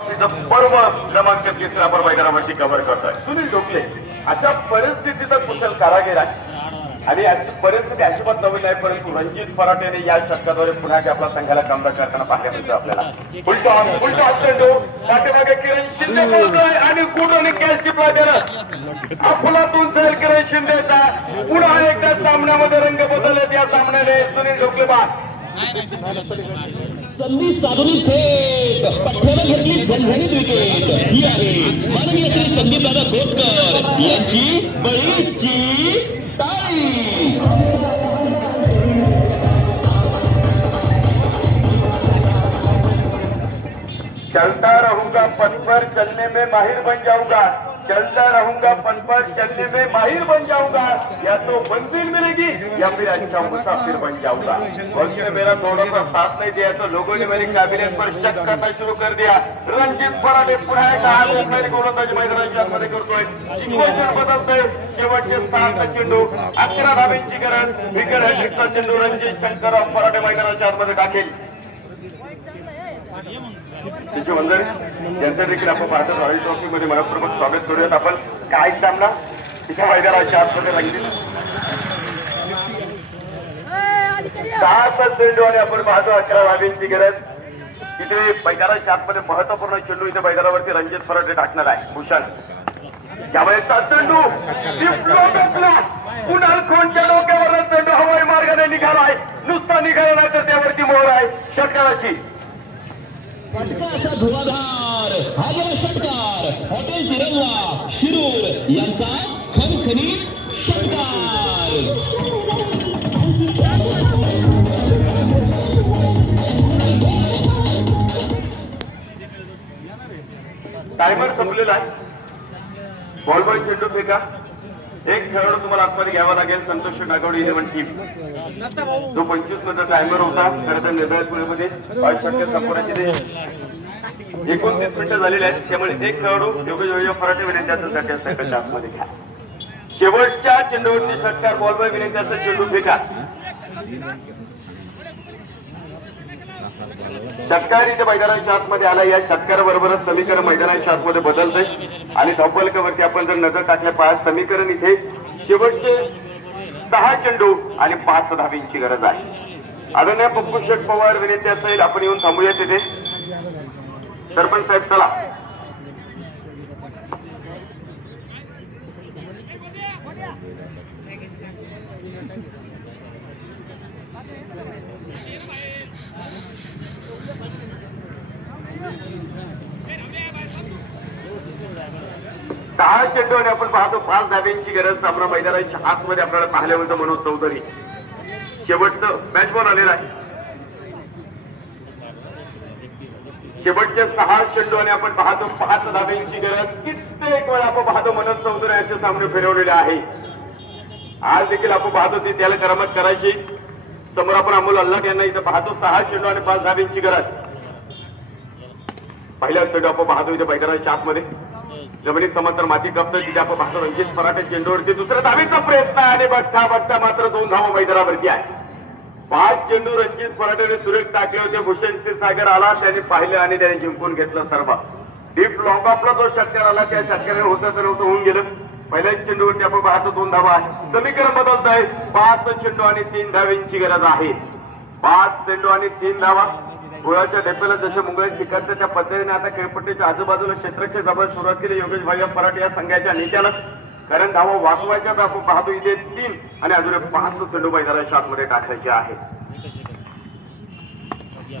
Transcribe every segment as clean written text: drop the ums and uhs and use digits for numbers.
पर्व क्रमांक 30 आपण मैदानावरती कव्हर करतोय. सुनील ढोकले अशा परिस्थितीचा कुशल कारागीर आहे आणि याची परिस्थिती अजिबात नवीन आहे, परंतु रणजित फराटेने या षटकाद्वारे पुन्हा आपला संघाला कमबॅक करताना पाहायला मिळतं आपल्याला. उलटा असतो पाठीमागे किरण शिंदे बोलतोय आणि गुड आणि कॅच टिपला गेलं अफलातून सर किरण शिंदेचा पुन्हा एकदा सामन्यामध्ये रंग बदलले. या सामन्याने सुनील ढोकले बाद संधी साधून थेट पठ्ठ्यावर घेतली झणझणीत विकेट. ही आहे माननीय श्री संदीप दादा खोतकर यांची बळीची ताळी. चलता रहूंगा पथ पर चलने में माहिर बन जाऊंगा, चलता रहूंगा पथ पर चलने में माहिर बन जाऊंगा, या तो मंजिल मिलेगी या फिर अच्छा मुसाफिर बन जाऊंगा. वक्त मेरा थोड़ा सा साथ नहीं दिया तो लोगों ने मेरी काबिलियत पर शक करना शुरू कर दिया. रणजित फराटे पुन्हा एकदा ओपनर गोलंदाजी मैदानाच्या आतमध्ये करतोय. इक्वेशन बदलतोय. शेवटचे 7 चेंडू 11 धाब्यांची गरज. विकेट हॅट्रिकचा चेंडू रणजित शंकरराव फराटे मैदानाच्या आतमध्ये टाकेल. तिची मंडळी यांचं देखील आपण पाहतो. रॉयल ट्रॉफी मध्ये मनपूर्वक स्वागत करूयात आपण. काय सामना तिच्या मैदानाच्या आतमध्ये रंगीत 7 चेंडू आणि आपण पाहतो 11 धाब्यांची गरज. तिथे मैदानाच्या आतमध्ये महत्वपूर्ण चेंडू इथे मैदानावरती रणजित फराटे टाकणार आहे. भूषण त्यामुळे 7 चेंडू कुणाल खोंच्या डोक्यावर चेंडू हवाई मार्गाने निघालाय. नुसता निघाला नाही तर त्यावरती मोहर आहे षटकाराची. फटका असा धुवाधार हा गेला षटकार हॉटेल तिरंगा शिरूर यांचा खणखणीत षटकार. टायमर संपलेला आहे. बॉल बॉय चेंडू फेका. एक खेळाडू तुम्हाला आतमध्ये घ्यावा लागेल. संतोष नागवडे इलेव्हन टीम जो 25 मध्ये टायमर होता. खरं तर निर्धारित 5 षटके संपवण्याची 29 मिनिटं झालेली आहेत. त्यामुळे एक खेळाडू योगेश फराटे विनंत्यासाठी संघाच्या आतमध्ये घ्या. शेवटच्या चेंडूवरती षटकार बॉल बॉय विनंत्याचा चेंडू फेका. षटकार इथे मैदानाच्या आतमध्ये आला. या षटकाराबरोबरच समीकरण मैदानाच्या आतमध्ये बदलतंय आणि धावफलकावरती आपण जर नजर टाकल्या 5 समीकरण इथे शेवटचे 10 चेंडू आणि 5 धाब्यांची गरज आहे. आदरणीय पप्पू शेठ पवार विनंती असेल आपण येऊन थांबूया तिथे. सरपंच साहेब चला. दहा चेंडू आणि आपण पाहतो 5 धाब्यांची गरज. सामना मैदानाच्या आतमध्ये आपल्याला पाहायला मिळतं. मनोज चौधरी शेवटचं मॅच बॉल आलेला आहे. शेवटचे 6 चेंडू आणि आपण पाहतो 5 धाब्यांची गरज. कित्येक वेळा आपण पाहतो मनोज चौधरी यांचे सामने फिरवलेले आहे. आज देखील आपण पाहतो ती त्याला करामत करायची. समोर आपण अमोल अल्लाट यांना इथं पाहतो 6 चेंडू आणि 5 धाब्यांची गरज. पहिला चेंडू आपण पाहतो इथे मैदानाच्या आतमध्ये जमिनीत समांतर माती कपतोय. तिथे आपण पाहतो रणजित फराटे चेंडूवरती दुसऱ्या धावेचा प्रयत्न आणि बट्टा मात्र 2 धावा मैदानावरती आहे. 5 चेंडू रणजित फराटेने सुरेख टाकले होते. भूषण क्षीरसागर आला. त्यांनी पाहिलं आणि त्याने जिंकून घेतलं सर्व. डीप लॉंग ऑफला जो षटकार आला त्या षटकाने होतं तर नव्हतं होऊन गेलं. पहिल्याच चेंडूवरती आपण पाहतो 2 धावा आहे. समीकरण बदलत आहे. 5 चेंडू आणि 3 धाव्यांची गरज आहे. 5 चेंडू आणि 3 धावा. गोळाच्या डेप्याला जसे मुंगळे शिकारच्या त्या पद्धतीने आता खेळपट्टीच्या आजूबाजूला क्षेत्रक्षे जबर सुरुवात केली योगेश भाई फराटे या संघाच्या नेत्यानं. कारण धावा वाचवायच्या तर आपण पाहतो इथे 3 आणि अजून 5 चेंडू मैदानाच्या आतमध्ये टाकायचे आहे.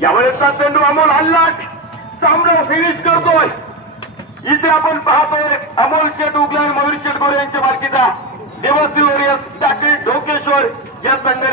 यावेळेसचा चेंडू अमोल अल्लाट सामना फिनिश करतोय. इथे आपण पाहतोय अमोल शेठ उगला आणि मयूर शेठ गोरे यांच्या मालकीचा देवासी वॉरियर्स टाकी ढोकेश्वर या संघाने